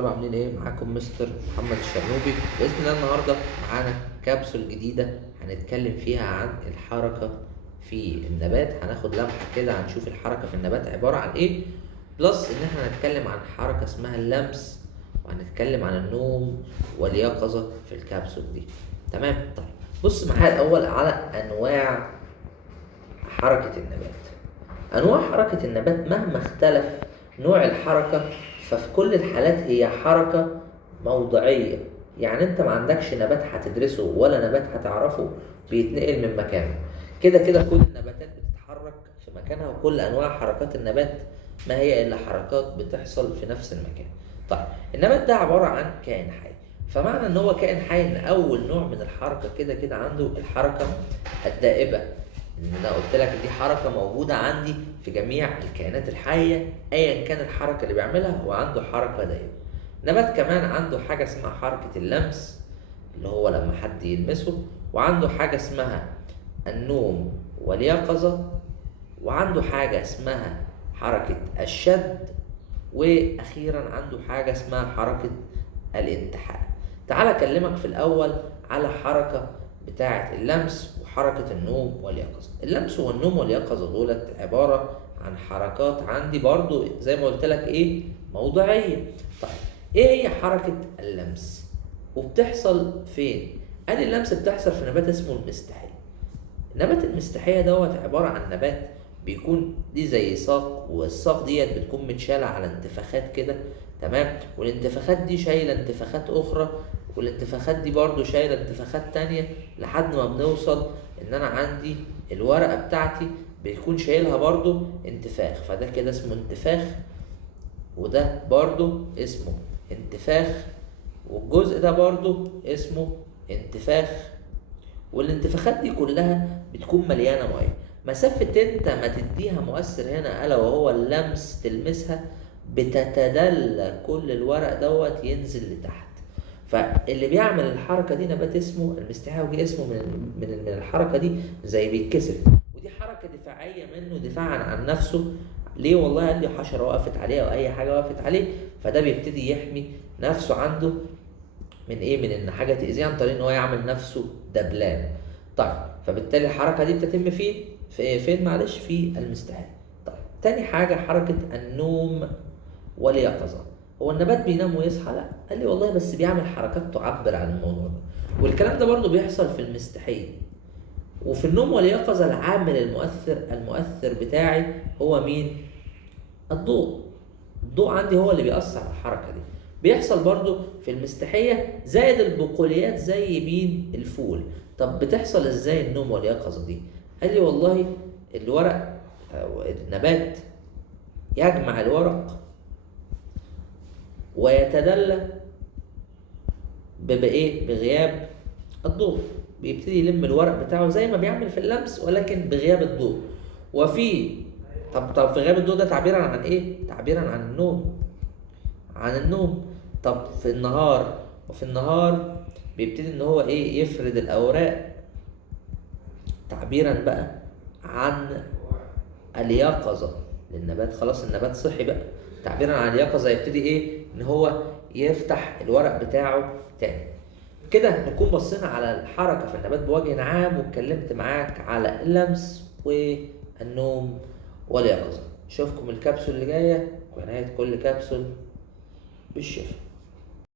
شباب عاملين ايه؟ معاكم مستر محمد الشرنوبي. باذن الله النهارده معانا كبسول جديده هنتكلم فيها عن الحركه في النبات. هناخد لمحه كده هنشوف الحركه في النبات عباره عن ايه، بلس ان احنا هنتكلم عن حركه اسمها اللمس، وهنتكلم عن النوم واليقظه في الكبسول دي. تمام؟ طيب بص معايا الاول على انواع حركه النبات. انواع حركه النبات مهما اختلف نوع الحركه، ففي كل الحالات هي حركة موضعية. يعني انت ما عندكش نبات هتدرسه ولا نبات هتعرفه بيتنقل من مكانه. كده كده كل النباتات بتتحرك في مكانها، وكل انواع حركات النبات ما هي الا حركات بتحصل في نفس المكان. طيب النبات ده عبارة عن كائن حي، فمعنى ان هو كائن حي ان اول نوع من الحركة كده كده عنده الحركة الدائبة. ان انا قلت لك دي حركه موجوده عندي في جميع الكائنات الحيه، ايا كان الحركه اللي بيعملها هو عنده حركه دائمه. نبات كمان عنده حاجه اسمها حركه اللمس، اللي هو لما حد يلمسه، وعنده حاجه اسمها النوم واليقظه، وعنده حاجه اسمها حركه الشد، واخيرا عنده حاجه اسمها حركه الانتحاء. تعال اكلمك في الاول على حركه بتاعه اللمس وحركه النوم واليقظه. اللمس والنوم واليقظه دولت عباره عن حركات عندي برضو زي ما قلت لك ايه، موضعيه. طيب ايه هي حركه اللمس وبتحصل فين؟ قال اللمس بتحصل في نبات اسمه المستحيل. نبات المستحية دوت عبارة عن نبات بيكون دي زي ساق، والساق ديت بتكون متشالة على انتفاخات كده. تمام؟ والانتفاخات دي شايلة انتفاخات أخرى، والانتفاخات دي برضو شايلة انتفاخات تانية، لحد ما بنوصل إن أنا عندي الورقة بتاعتي بيكون شايلها برضو انتفاخ، فده كده اسمه انتفاخ، وده برضو اسمه انتفاخ، والجزء ده برضو اسمه انتفاخ. والانتفاخات دي كلها بتكون مليانه ميه. مسافه انت ما تديها مؤثر هنا الا وهو اللمس، تلمسها بتتدلى كل الورق دوت ينزل لتحت. فاللي بيعمل الحركه دي نبات اسمه المستحيل، وجه اسمه من الحركه دي زي بيتكسف. ودي حركه دفاعيه منه، دفاعا عن نفسه. ليه؟ والله قال لي حشره وقفت عليه او اي حاجه وقفت عليه، فده بيبتدي يحمي نفسه عنده من ايه؟ من ان حاجه تاذيه، عن طريق ان هو يعمل نفسه دبلان. طيب فبالتالي الحركه دي بتتم فين معلش؟ في المستحيل. طيب تاني حاجه حركه النوم واليقظه. هو النبات بينام ويصحى؟ لا. قال لي والله بس بيعمل حركات تعبر عن الموضوع ده، والكلام ده برضو بيحصل في المستحيل. وفي النوم واليقظه العامل المؤثر بتاعي هو مين؟ الضوء. الضوء عندي هو اللي بيأثر على الحركة دي. بيحصل برضو في المستحية زائد البقوليات زي مين؟ الفول. طب بتحصل ازاي النوم واليقظة دي؟ قال لي والله الورق أو النبات يجمع الورق ويتدلى بإيه؟ بغياب الضوء. بيبتدي يلم الورق بتاعه زي ما بيعمل في اللمس، ولكن بغياب الضوء. وفي طب في غياب الضوء ده تعبيرا عن ايه؟ تعبيرا عن النوم. عن النوم. طب في النهار، وفي النهار بيبتدي ان هو ايه؟ يفرد الاوراق، تعبيرا بقى عن اليقظة للنبات. خلاص النبات صحي بقى، تعبيرا عن اليقظة يبتدي ايه؟ ان هو يفتح الورق بتاعه تاني. كده نكون بصينا على الحركة في النبات بوجه عام، واتكلمت معاك على اللمس والنوم واليقظة. اشوفكم الكبسول اللي جاية، ونهاية كل كبسول بالشفا.